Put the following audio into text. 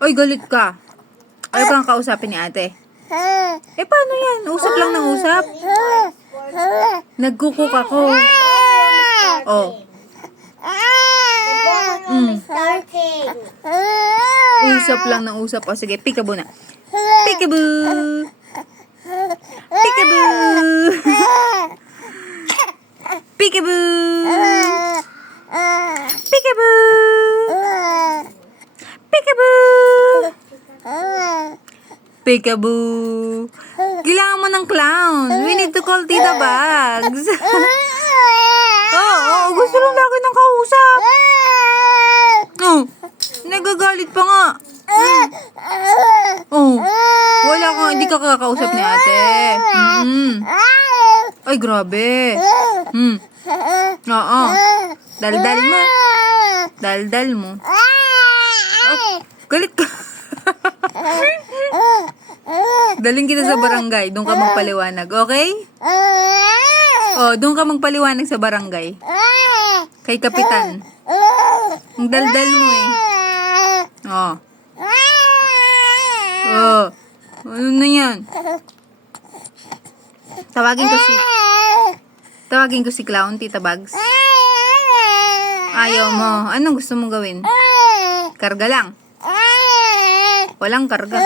Oy, galit ka. Ayaw kang kausapin ni ate. Eh, paano yan? Usap lang ng usap. Nagkukuk ako. Oh. Usap lang ng usap. O, sige, peekaboo na. Peekaboo! Peekaboo! Peekaboo! Peekaboo! Peekaboo! Peekaboo! Kailangan mo ng clown. We need to call Tita Bugs. Oo, gusto lang lagi ng kausap. Oh, nagagalit pa nga. Oh, wala ka, hindi ka kakausap ni ate. Ay, grabe. Oo. Daldal mo. Daldal mo. Oh, galit ka. Daling kita sa barangay. Doon ka magpaliwanag, okay? Oh, doon ka magpaliwanag sa barangay. Kay Kapitan. Ang daldal mo eh. Oh. Oh. Ano na yan? Tawagin ko si Clown, Tita Bugs. Ayaw mo. Anong gusto mong gawin? Karga lang. Walang karga.